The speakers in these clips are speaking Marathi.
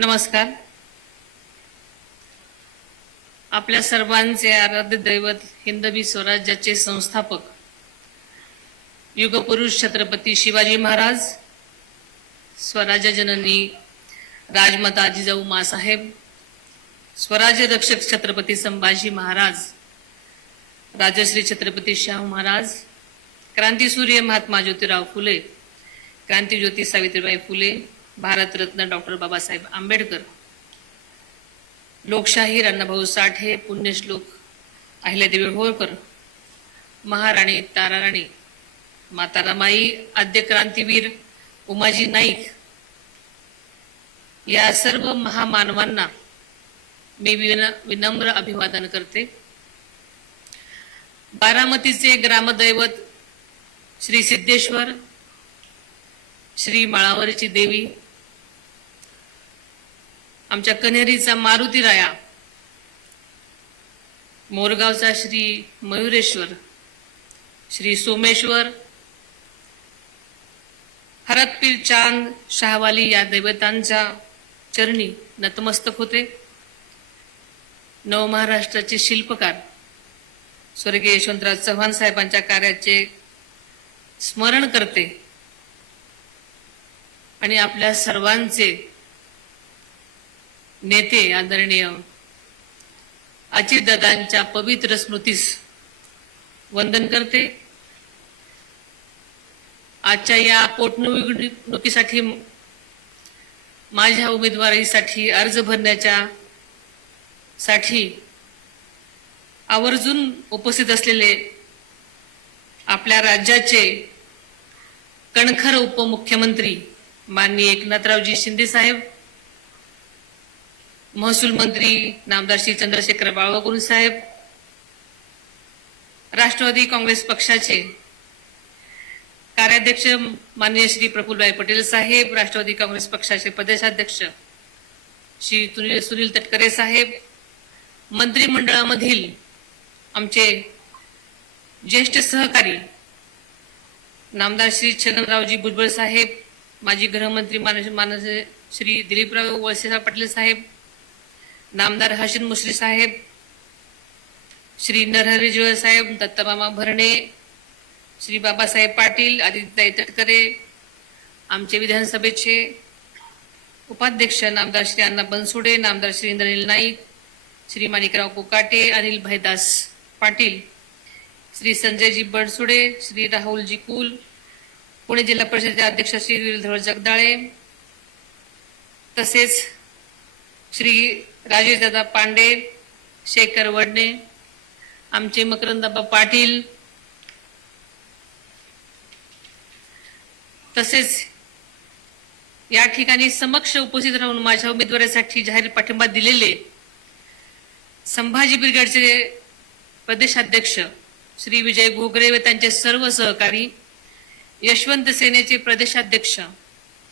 नमस्कार. आपल्या सर्वांचे आराध्य दैवत हिंदवी स्वराज्याचे संस्थापक युगपुरुष छत्रपती शिवाजी महाराज, स्वराज्य जननी राजमाता जिजाऊ माँसाहेब, स्वराज्य रक्षक छत्रपती संभाजी महाराज, राजश्री छत्रपती शाहू महाराज, क्रांतीसूर्य महात्मा ज्योतिराव फुले, क्रांतीज्योती सावित्रीबाई फुले, भारतरत्न डॉक्टर बाबासाहेब आंबेडकर, लोकशाहीर अण्णाभाऊ साठे, पुण्यश्लोक अहिल्यादेवी होळकर, महाराणी ताराराणी, माता रमाई, आद्य क्रांतीवीर उमाजी नाईक या सर्व महामानवांना मी विनम्र अभिवादन करते. बारामतीचे ग्रामदैवत श्री सिद्धेश्वर, श्री माळावरची देवी, आमच्या कन्हेरीचा मारुतीराया, मोरगावचा श्री मयुरेश्वर, श्री सोमेश्वर, हरतपीर चांद शाहवाली या दैवतांच्या चरणी नतमस्तक होते. नवमहाराष्ट्राचे शिल्पकार स्वर्गीय यशवंतराव चव्हाण साहेबांच्या कार्याचे स्मरण करते आणि आपल्या सर्वांचे नेते आदरणीय अजितदादांच्या पवित्र स्मृतीस वंदन करते. आजच्या या पोटनिवडणुकीसाठी माझ्या उमेदवारीसाठी अर्ज भरण्याच्या साठी आवर्जून उपस्थित असलेले आपल्या राज्याचे कणखर उपमुख्यमंत्री माननीय एकनाथरावजी शिंदे साहेब, महसूल मंत्री नामदार श्री चंद्रशेखर बावनकुळे साहेब, राष्ट्रवादी काँग्रेस पक्षाचे कार्याध्यक्ष माननीय श्री प्रफुल्लभाई पटेल साहेब, राष्ट्रवादी काँग्रेस पक्षाचे प्रदेशाध्यक्ष श्री सुनील तटकरे साहेब, मंत्रिमंडळामधील आमचे ज्येष्ठ सहकारी नामदार श्री छगनरावजी भुजबळ साहेब, माजी गृहमंत्री माननीय श्री दिलीपराव वळसेसाहेब पाटील साहेब, नामदार हसन मुश्रीफ साहेब, श्री नरहरी जोळे साहेब, दत्तमामा भरणे, श्री बाबासाहेब पाटील, आदित्यताई तटकरे, आमचे विधानसभेचे उपाध्यक्ष नामदार श्री अण्णा बनसोडे, नामदार श्री इंद्रनील नाईक, श्री माणिकराव कोकाटे, अनिल भाईदास पाटील, श्री संजयजी बनसोडे, श्री राहुलजी कुल, पुणे जिल्हा परिषदेचे अध्यक्ष श्री विरधर जगदाळे, तसेच श्री राजेशदादा पांडे, शेखर वडणे, आमचे मकरंदाबा पाटील, तसेच या ठिकाणी समक्ष उपस्थित राहून माझ्या उमेदवारीसाठी जाहीर पाठिंबा दिलेले संभाजी ब्रिगेडचे प्रदेशाध्यक्ष श्री विजय घोगरे व त्यांचे सर्व सहकारी, यशवंत सेनेचे प्रदेशाध्यक्ष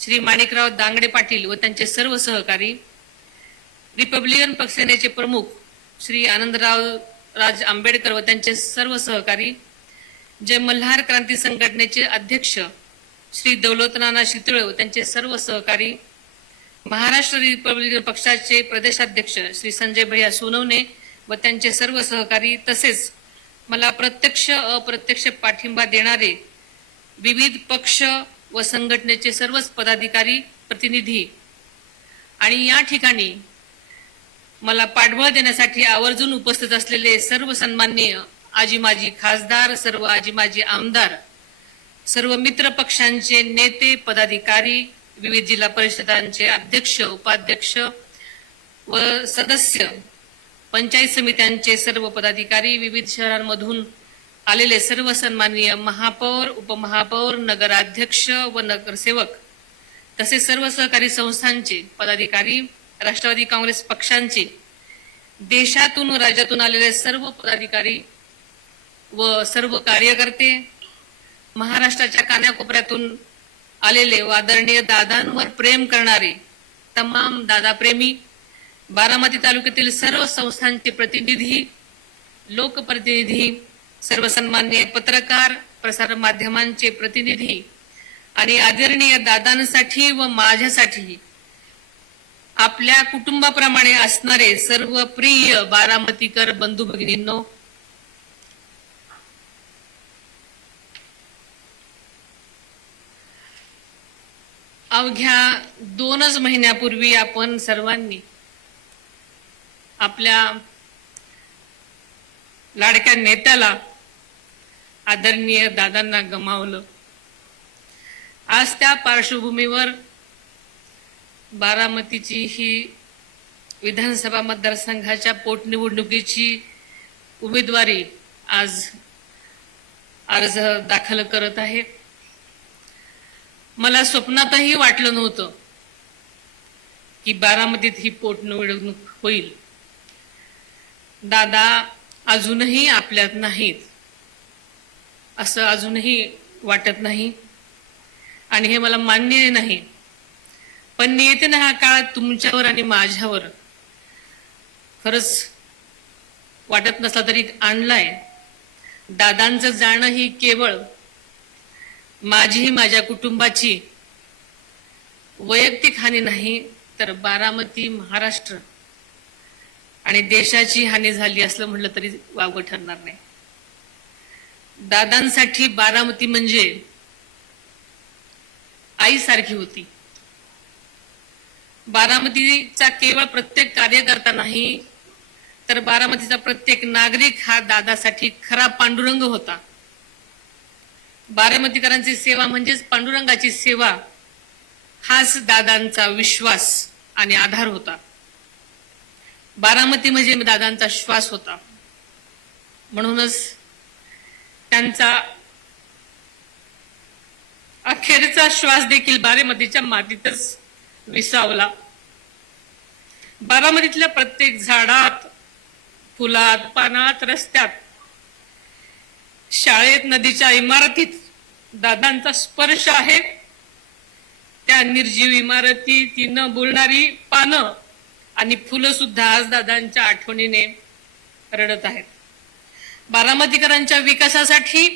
श्री माणिकराव दांगडे पाटील व त्यांचे सर्व सहकारी, रिपब्लिकन पक्षसेनेचे प्रमुख श्री आनंदराव राज आंबेडकर व त्यांचे सर्व सहकारी, जय मल्हार क्रांती संघटनेचे अध्यक्ष श्री दौलतनाना शितळे व त्यांचे सर्व सहकारी, महाराष्ट्र रिपब्लिकन पक्षाचे प्रदेशाध्यक्ष श्री संजय भैया सोनवणे व त्यांचे सर्व सहकारी, तसेच मला प्रत्यक्ष अप्रत्यक्ष पाठिंबा देणारे विविध पक्ष व संघटनेचे सर्वच पदाधिकारी प्रतिनिधी आणि या ठिकाणी मला पाठबळ देण्यासाठी आवर्जून उपस्थित असलेले सर्व सन्माननीय आजी माजी खासदार, सर्व आजी माजी आमदार, सर्व मित्र पक्षांचे नेते पदाधिकारी, विविध जिल्हा परिषदांचे अध्यक्ष उपाध्यक्ष व सदस्य, पंचायत समित्यांचे सर्व पदाधिकारी, विविध शहरांमधून आलेले सर्व सन्माननीय महापौर, उपमहापौर, नगराध्यक्ष व नगरसेवक, तसेच सर्व सहकारी संस्थांचे पदाधिकारी, राष्ट्रवादी काँग्रेस पक्षांचे देशातून राज्यातून आलेले सर्व पदाधिकारी व सर्व कार्यकर्ते, महाराष्ट्राच्या कानाकोपऱ्यातून आलेले व आदरणीय दादांवर प्रेम करणारे तमाम दादा प्रेमी, बारामती तालुक्यातील सर्व संस्थांचे प्रतिनिधी, लोकप्रतिनिधी, सर्व सन्माननीय पत्रकार, प्रसार माध्यमांचे प्रतिनिधी आणि आदरणीय दादांसाठी व माझ्यासाठी आपल्या कुटुंबाप्रमाणे असणारे सर्व प्रिय बारामतीकर बंधू भगिनींनो, अवघ्या 2च महिन्यापूर्वी आपण सर्वांनी आपल्या लाडक्या नेत्याला, आदरणीय दादांना गमावलं. आज त्या पार्श्वभूमीवर बारामतीची ही विधानसभा मतदारसंघाच्या पोटनिवडणुकीची उमेदवारी आज अर्ज दाखल करत आहे. मला स्वप्नातही वाटलं नव्हतं की बारामतीत ही पोटनिवडणूक होईल. दादा अजूनही आपल्यात नाहीत असं अजूनही वाटत नाही आणि हे मला मान्य नाही. पण नियतीने हा काळ तुमच्यावर आणि माझ्यावर खरंच वाटत नसला तरी आणलाय. दादांचं जाणं ही केवळ माझीही माझ्या कुटुंबाची वैयक्तिक हानी नाही, तर बारामती, महाराष्ट्र आणि देशाची हानी झाली असलं म्हटलं तरी वावगं ठरणार नाही. दादांसाठी बारामती म्हणजे आईसारखी होती. बारामतीचा केवळ प्रत्येक कार्यकर्ता नाही, तर बारामतीचा प्रत्येक नागरिक हा दादासाठी खरा पांडुरंग होता. बारामतीकरांची सेवा म्हणजेच पांडुरंगाची सेवा, हाच दादांचा विश्वास आणि आधार होता. बारामती म्हणजे दादांचा श्वास होता. म्हणूनच त्यांचा अखेरचा श्वास देखील बारामतीच्या मातीतच विसावला. बारामतीतल्या प्रत्येक झाडात, फुलात, पानात, रस्त्यात, शाळेत, नदीच्या इमारतीत दादांचा स्पर्श आहे. त्या निर्जीव इमारती, ती न बोलणारी पानं आणि फुलं सुद्धा आज दादांच्या आठवणीने रडत आहेत. बारामतीकरांच्या विकासासाठी,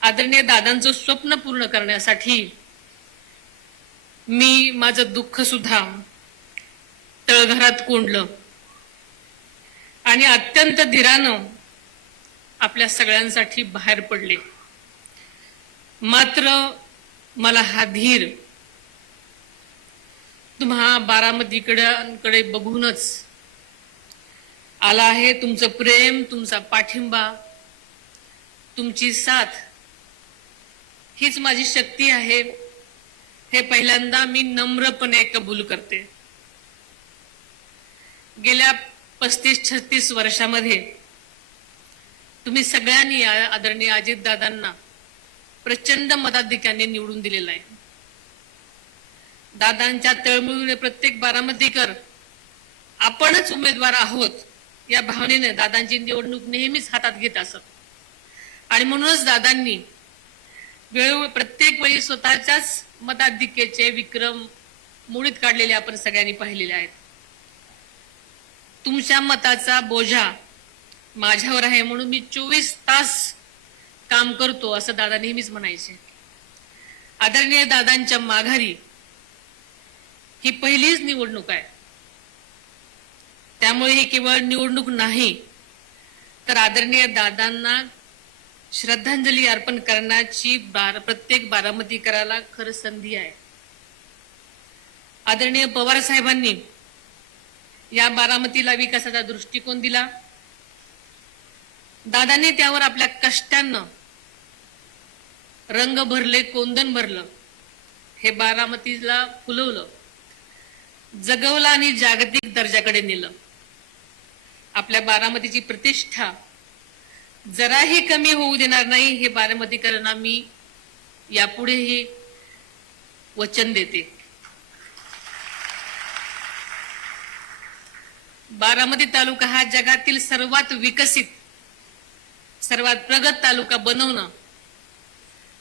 आदरणीय दादांचं स्वप्न पूर्ण करण्यासाठी मी माझं दुःख सुद्धा तळघरात कोंडलं आणि अत्यंत धीरानं आपल्या सगळ्यांसाठी बाहेर पडले. मात्र मला हा धीर तुम्हा बारामतीकडे बघूनच आला आहे. तुमचं प्रेम, तुमचा पाठिंबा, तुमची साथ हीच माझी शक्ती आहे, हे पहिल्यांदा मी नम्रपणे कबूल करते. गेल्या 35-36 वर्षामध्ये तुम्ही सगळ्यांनी आदरणीय अजितदादांना प्रचंड मताधिक्याने निवडून दिलेला आहे. दादांच्या तळमळीने प्रत्येक बारामतीकर आपणच उमेदवार आहोत या भावनेने दादांची निवडणूक नेहमीच हातात घेत असत. आणि म्हणूनच दादांनी प्रत्येक वेळी स्वतःच्याच मताधिक्याचे विक्रम मोडीत काढलेले आपण सगळ्यांनी पाहिलेले आहेत. तुमच्या मताचा बोजा माझ्यावर आहे म्हणून मी 24 तास काम करतो असं दादा नेहमीच म्हणायचे. आदरणीय दादांच्या माघारी ही पहिलीच निवडणूक आहे. त्यामुळे ही केवळ निवडणूक नाही, तर आदरणीय दादांना श्रद्धांजली अर्पण करण्याची प्रत्येक बारामतीकराला खरं संधी आहे. आदरणीय पवार साहेबांनी या बारामतीला विकासाचा दृष्टिकोन दिला. दादांनी त्यावर आपल्या कष्टानं रंग भरले, कोंदण भरलं, हे बारामतीला फुलवलं, जगवलं आणि जागतिक दर्जाकडे नेलं. आपल्या बारामतीची प्रतिष्ठा जराही कमी होऊ देणार नाही, हे बारामतीकरांना मी यापुढेही वचन देते. बारामती तालुका हा जगातील सर्वात विकसित, सर्वात प्रगत तालुका बनवणं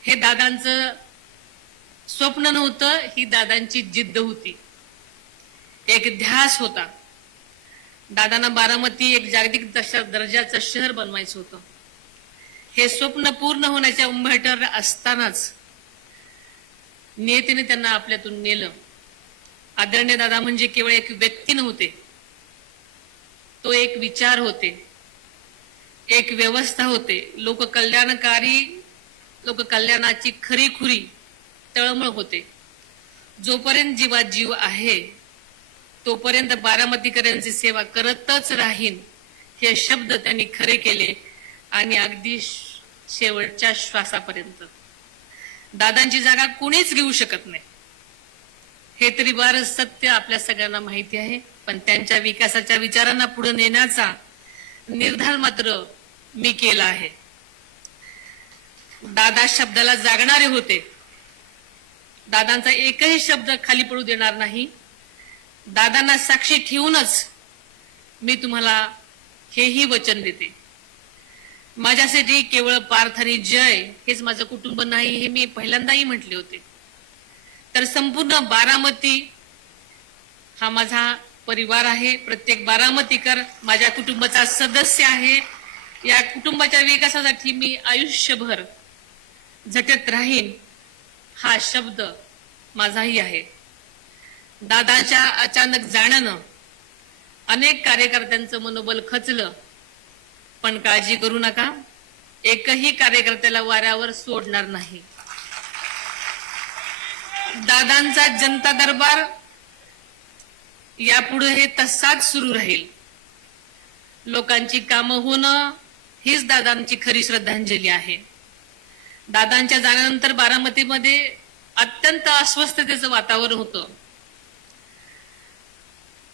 हे दादांचं स्वप्न नव्हतं, ही दादांची जिद्द होती, एक ध्यास होता. दादांना बारामती एक जागतिक दर्जाचं शहर बनवायचं होतं. हे स्वप्न पूर्ण होण्याच्या उंबरठ्यावर असतानाच नियतीने त्यांना आपल्यातून नेलं. आदरणीय दादा म्हणजे केवळ एक व्यक्ती नव्हते, तो एक विचार होते, एक व्यवस्था होते, लोककल्याणाची खरीखुरी तळमळ होते. जोपर्यंत जीवात जीव आहे तोपर्यंत बारामतीकरांची सेवा करतच राहीन हे शब्द त्यांनी खरे केले आणि अगदी शेवटच्या श्वासापर्यंत. दादांची जागा कुणीच घेऊ शकत नाही हे तरी बार सत्य आपल्या सगळ्यांना माहिती आहे. पण त्यांच्या विकासाच्या विचारांना पुढे नेण्याचा निर्धार मात्र मी केला आहे. दादा शब्दाला जागणारे होते. दादांचा एकही शब्द खाली पडू देणार नाही. दादांना साक्षी ठेवूनच मी तुम्हाला हेही वचन देते. माझ्यासाठी केवळ पार्थ आणि जय हेच माझं कुटुंब नाही हे मी पहिल्यांदाही म्हटले होते. तर संपूर्ण बारामती हा माझा परिवार आहे. प्रत्येक बारामतीकर माझ्या कुटुंबाचा सदस्य आहे. या कुटुंबाच्या विकासासाठी मी आयुष्यभर झटत राहीन हा शब्द माझाही आहे. दादाच्या अचानक जाण्यानं अनेक कार्यकर्त्यांचं मनोबल खचलं, पण काळजी करू नका, एकही कार्यकर्त्याला वाऱ्यावर सोडणार नाही. दादांचा जनता दरबार यापुढे हे तसाच सुरू राहील. लोकांची कामं होणं हीच दादांची खरी श्रद्धांजली आहे. दादांच्या जाण्यानंतर बारामतीमध्ये अत्यंत अस्वस्थतेचं वातावरण होतं.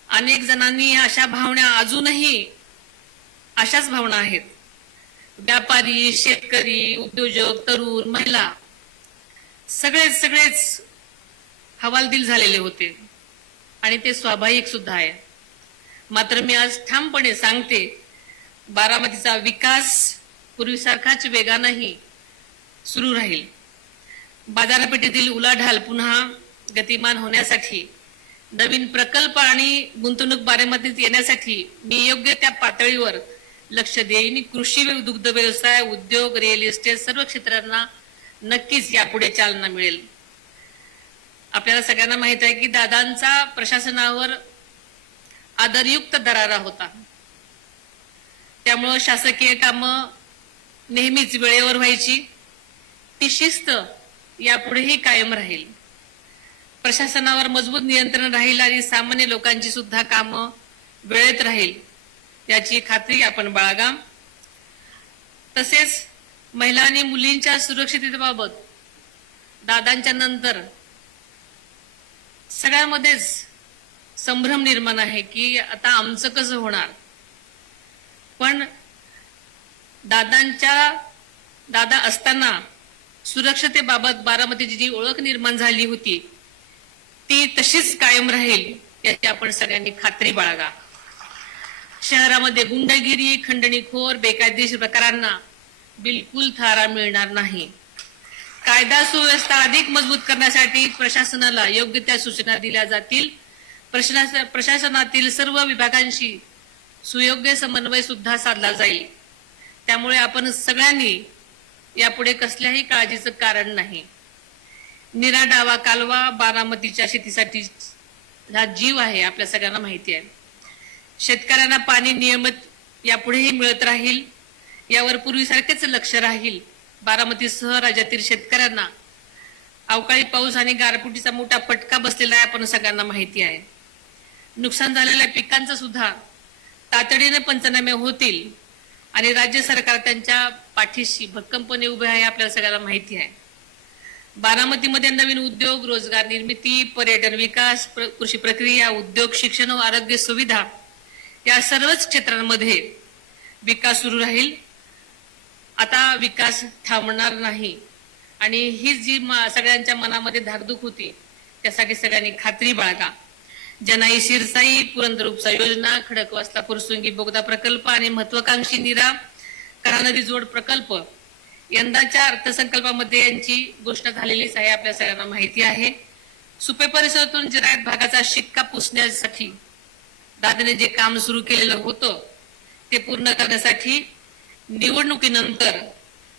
अनेक जणांनी अशा भावना, अजूनही अशाच भावना आहेत. व्यापारी, शेतकरी, उद्योजक, तरुण, महिला सगळेच हवालदिल झालेले होते आणि ते स्वाभाविक सुद्धा आहे. मात्र मी आज ठामपणे सांगते, बारामतीचा विकास पूर्वीसारखाच वेगानेही सुरू राहील. बाजारपेठेतील उलाढाल पुन्हा गतिमान होण्यासाठी, नवीन प्रकल्प आणि गुंतवणूक बारामतीत येण्यासाठी मी योग्य त्या पातळीवर लक्ष देईन. कृषी, दुग्ध व्यवसाय, उद्योग, रिअल इस्टेट सर्व क्षेत्रांना नक्कीच यापुढे चालना मिळेल. आपल्याला सगळ्यांना माहित आहे की दादांचा प्रशासनावर आदरयुक्त दरारा होता. त्यामुळं शासकीय कामं नेहमीच वेळेवर व्हायची. ती शिस्त यापुढेही कायम राहील. प्रशासनावर मजबूत नियंत्रण राहील आणि सामान्य लोकांची सुद्धा कामं वेळेत राहील याची खात्री आपण बाळगा. तसेच महिला आणि मुलींच्या सुरक्षिततेबाबत दादांच्या नंतर सगळ्यांमध्येच संभ्रम निर्माण आहे की आता आमचं कसं होणार. पण दादा असताना सुरक्षतेबाबत बारामतीची जी ओळख निर्माण झाली होती ती तशीच कायम राहील याची आपण सगळ्यांनी खात्री बाळगा. शहरामध्ये गुंडगिरी, खंडणीखोर, बेकायदेशीर प्रकारांना बिलकुल थारा मिळणार नाही. कायदा सुव्यवस्था अधिक मजबूत करण्यासाठी प्रशासनाला योग्य त्या सूचना दिल्या जातील. प्रशासनातील सर्व विभागांशी सुयोग्य समन्वय सुद्धा साधला जाईल. त्यामुळे आपण सगळ्यांनी यापुढे कसल्याही काळजीचं कारण नाही. निरा डावा कालवा बारामतीच्या शेतीसाठी हा जीव आहे, आपल्या सगळ्यांना माहिती आहे. शेतकऱ्यांना पाणी नियमित यापुढेही मिळत राहील यावर पूर्वीसारखेच लक्ष राहील. बारामतीसह राज्यातील शेतकऱ्यांना अवकाळी पाऊस आणि गारपिटीचा मोठा फटका बसलेला आहे, आपण सगळ्यांना माहिती आहे. नुकसान झालेल्या पिकांचं सुद्धा तातडीने पंचनामे होतील आणि राज्य सरकार त्यांच्या पाठीशी भक्कमपणे उभे आहे, आपल्याला सगळ्यांना माहिती आहे. बारामतीमध्ये नवीन उद्योग, रोजगार निर्मिती, पर्यटन विकास, कृषी प्रक्रिया, उद्योग, शिक्षण व आरोग्य सुविधा या सर्वच क्षेत्रांमध्ये विकास सुरू राहील. आता विकास थांबणार नाही आणि ही जी सगळ्यांच्या मनामध्ये धाकधूक होती त्यासाठी सगळ्यांनी खात्री बाळगा. जनाई शिरसाई, पुरंदर उपसा योजना, खडकवासला फुरसुंगी बोगदा प्रकल्प आणि महत्वाकांक्षी नीरा करा नदी जोड प्रकल्प यंदाच्या अर्थसंकल्पामध्ये यांची घोषणा झालेलीच आहे, आपल्या सगळ्यांना माहिती आहे. सुपे परिसरातून जिरायत भागाचा शिक्का पुसण्यासाठी दादाने जे काम सुरू केलेलं होतं ते पूर्ण करण्यासाठी निवडणुकीनंतर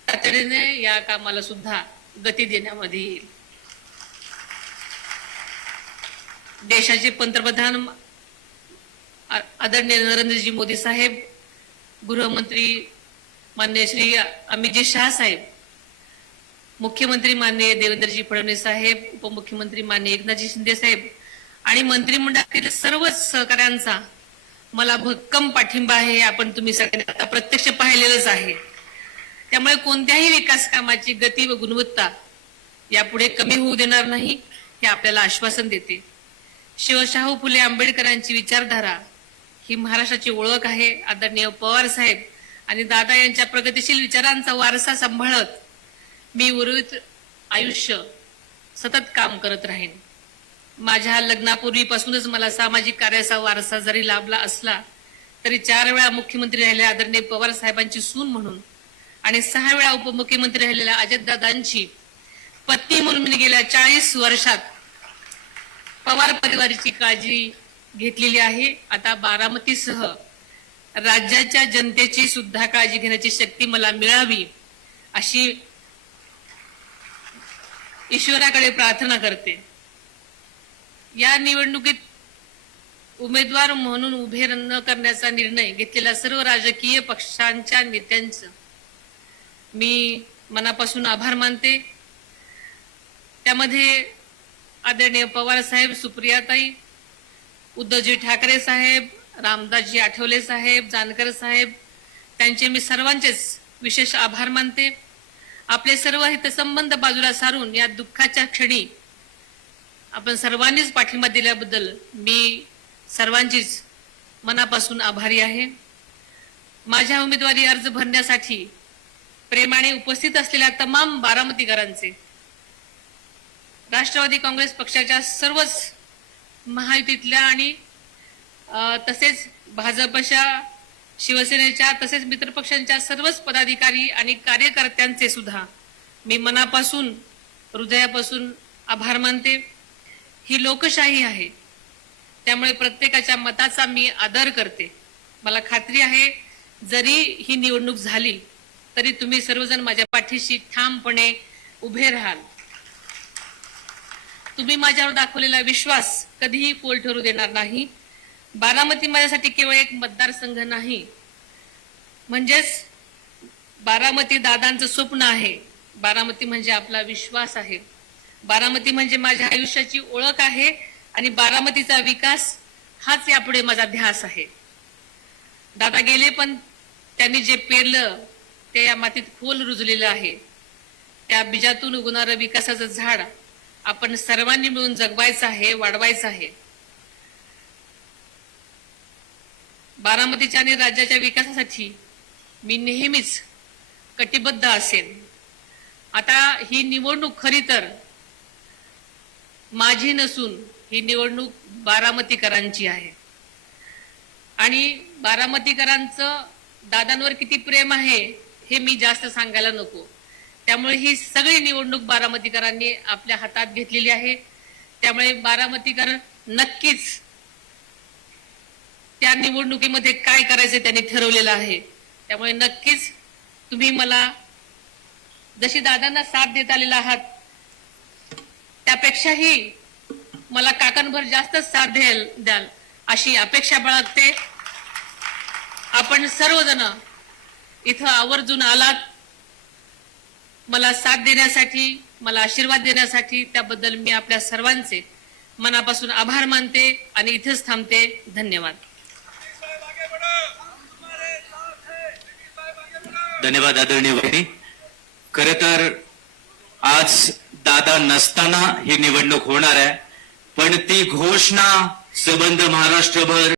तातडीने या कामाला सुद्धा गती देण्यामध्ये येईल. देशाचे पंतप्रधान आदरणीय नरेंद्रजी मोदी साहेब, गृहमंत्री माननीय श्री अमितजी शाह साहेब, मुख्यमंत्री माननीय देवेंद्रजी फडणवीस साहेब, उपमुख्यमंत्री माननीय एकनाथजी शिंदे साहेब आणि मंत्रिमंडळातील सर्व सहकाऱ्यांचा मला भक्कम पाठिंबा आहे. आपण तुम्ही सगळ्यांनी आता प्रत्यक्ष पाहिलेलंच आहे. त्यामुळे कोणत्याही विकास कामाची गती व गुणवत्ता यापुढे कमी होऊ देणार नाही हे आपल्याला आश्वासन देते. शिवशाहू फुले आंबेडकरांची विचारधारा ही महाराष्ट्राची ओळख आहे. आदरणीय पवार साहेब आणि दादा यांच्या प्रगतिशील विचारांचा वारसा सांभाळत मी उर्वरित आयुष्य सतत काम करत राहीन. माझ्या लग्नापूर्वीपासूनच मला सामाजिक कार्याचा वारसा जरी लाभला असला तरी 4 वेळा मुख्यमंत्री राहिलेल्या आदरणीय पवार साहेबांची सून म्हणून आणि 6 वेळा उपमुख्यमंत्री राहिलेल्या अजितदादांची पत्नी म्हणून मी गेल्या 40 वर्षात पवार परिवाराची काळजी घेतलेली आहे. आता बारामतीसह राज्याच्या जनतेची सुद्धा काळजी घेण्याची शक्ती मला मिळावी अशी ईश्वराकडे प्रार्थना करते. या निवडणुकीत उमेदवार म्हणून उभे न करण्याचा निर्णय घेतलेल्या सर्व राजकीय पक्षांच्या नेत्यांचं मी मनापासून आभार मानते. त्यामध्ये आदरणीय पवार साहेब, सुप्रियाताई, उद्धवजी ठाकरे साहेब, रामदासजी आठवले साहेब, जानकर साहेब, त्यांचे मी सर्वांचेच विशेष आभार मानते. आपले सर्व हितसंबंध बाजूला सारून या दुःखाच्या क्षणी आपण सर्वांनीच पाठिंबा दिल्याबद्दल मी सर्वांचीच मनापासून आभारी आहे. माझ्या उमेदवारी अर्ज भरण्यासाठी प्रेमाने उपस्थित असलेल्या तमाम बारामतीकरांचे, राष्ट्रवादी काँग्रेस पक्षाच्या सर्वच महायुतीतल्या आणि तसेच भाजपच्या, शिवसेनेच्या तसेच मित्रपक्षांच्या सर्वच पदाधिकारी आणि कार्यकर्त्यांचे सुद्धा मी मनापासून, हृदयापासून आभार मानते. ही लोकशाही आहे, त्यामुळे प्रत्येकाच्या मताचा मी आदर करते. मला खात्री आहे जरी ही निवडणूक झाली तरी तुम्ही सर्वजण माझ्या पाठीशी ठामपणे उभे राहाल. तुम्ही माझ्यावर दाखवलेला विश्वास कधीही पोल ठरू देणार नाही. बारामती माझ्यासाठी केवळ एक मतदारसंघ नाही, म्हणजेच बारामती दादांचं स्वप्न आहे. बारामती म्हणजे आपला विश्वास आहे. बारामती म्हणजे माझ्या आयुष्याची ओळख आहे आणि बारामतीचा विकास हाच यापुढे माझा ध्यास आहे. दादा गेले पण त्यांनी जे पेरलं ते या मातीत खोल रुजलेलं आहे. त्या बीजातून उगवणारं विकासाचं झाड आपण सर्वांनी मिळून जगवायचं आहे, वाढवायचं आहे. बारामतीच्या आणि राज्याच्या विकासासाठी मी नेहमीच कटिबद्ध असेन. आता ही निवडणूक खरी तर माझी नसून ही निवडणूक बारामतीकरांची आहे आणि बारामतीकरांचं दादांवर किती प्रेम आहे हे मी जास्त सांगायला नको. त्यामुळे ही सगळी निवडणूक बारामतीकरांनी आपल्या हातात घेतलेली आहे. त्यामुळे बारामतीकर नक्कीच त्या निवडणुकीमध्ये काय करायचे त्यांनी ठरवलेलं आहे. त्यामुळे नक्कीच तुम्ही मला जशी दादांना साथ देत आलेला आहात त्यापेक्षाही मला काकांभर जास्त साथ द्याल अशी अपेक्षा बाळगते. आपण सर्वजण इथं आवर्जून आलात मला साथ देण्यासाठी, मला आशीर्वाद देण्यासाठी. त्याबद्दल मी आपल्या सर्वांचे मनापासून आभार मानते आणि इथेच थांबते. धन्यवाद. धन्यवाद आदरणीय वहिनी. खरे तर आज दादा नसताना ही निवडणूक होणार आहे, पण ती घोषणा संबंध महाराष्ट्रभर